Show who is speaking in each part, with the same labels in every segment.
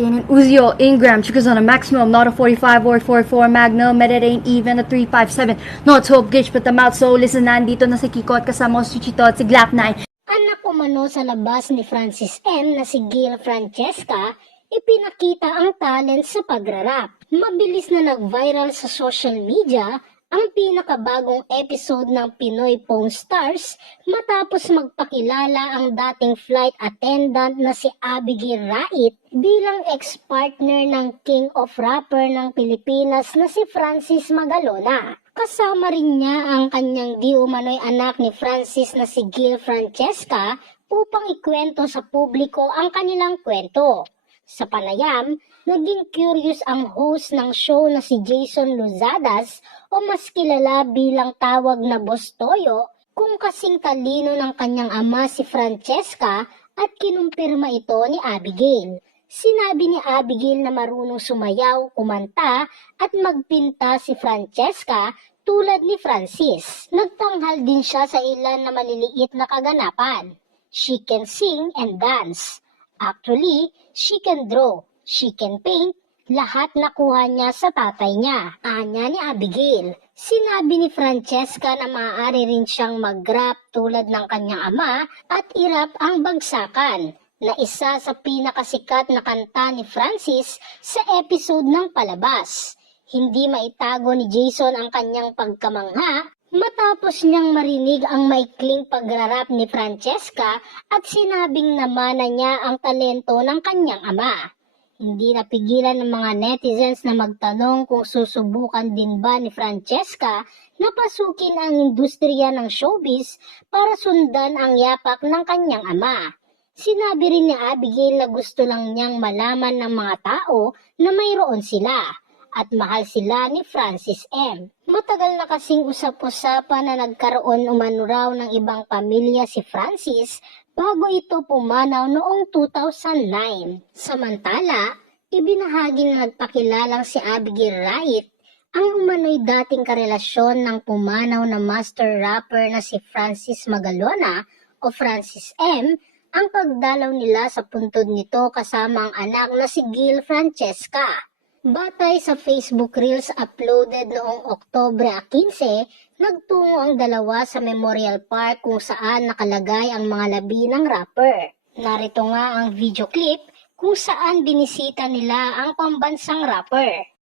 Speaker 1: in an Uzio Ingram, triggers on a maximum, not a 45 or 44 Magnum, meta ain't even a 357. No, it's hope glitch, but the mouth so listen nandito na si Kiko at kasama si Chito at si Glock 9.
Speaker 2: Anak umano sa labas ni Francis M na si Gil Francesca, ipinakita ang talent sa pagrarap. Mabilis na nag-viral sa social media ang pinakabagong episode ng Pinoy Phone Stars matapos magpakilala ang dating flight attendant na si Abigail Rait bilang ex-partner ng King of Rapper ng Pilipinas na si Francis Magalona. Kasama rin niya ang kanyang di umano'y anak ni Francis na si Gil Francesca upang ikwento sa publiko ang kanilang kwento. Sa panayam, naging curious ang host ng show na si Jason Luzadas o mas kilala bilang tawag na Boss Toyo kung kasing talino ng kanyang ama si Francesca at kinumpirma ito ni Abigail. Sinabi ni Abigail na marunong sumayaw, kumanta at magpinta si Francesca tulad ni Francis. Nagtanghal din siya sa ilan na maliliit na kaganapan. She can sing and dance. Actually, she can draw, she can paint, lahat nakuha niya sa tatay niya. Anya ni Abigail. Sinabi ni Francesca na maaari rin siyang mag-rap tulad ng kanyang ama at irap ang bagsakan na isa sa pinakasikat na kanta ni Francis sa episode ng Palabas. Hindi maitago ni Jason ang kanyang pagkamangha matapos niyang marinig ang maikling pagrarap ni Francesca at sinabing namana niya ang talento ng kanyang ama. Hindi napigilan ng mga netizens na magtanong kung susubukan din ba ni Francesca na pasukin ang industriya ng showbiz para sundan ang yapak ng kanyang ama. Sinabi rin ni Abigail na gusto lang niyang malaman ng mga tao na mayroon sila at mahal sila ni Francis M. Matagal na kasing usap-usapan na nagkaroon umano raw ng ibang pamilya si Francis bago ito pumanaw noong 2009. Samantala, ibinahagi na nagpakilalang si Abigail Wright ang umano'y dating karelasyon ng pumanaw na master rapper na si Francis Magalona o Francis M ang pagdalaw nila sa puntod nito kasama ang anak na si Gil Francesca. Batay sa Facebook Reels uploaded noong Oktobre 15, nagtungo ang dalawa sa Memorial Park kung saan nakalagay ang mga labi ng rapper. Narito nga ang video clip kung saan binisita nila ang pambansang rapper.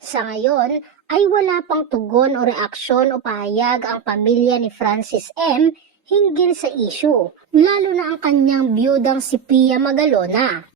Speaker 2: Sa ngayon ay wala pang tugon o reaksyon o pahayag ang pamilya ni Francis M. hinggil sa issue, lalo na ang kanyang biyudang si Pia Magalona.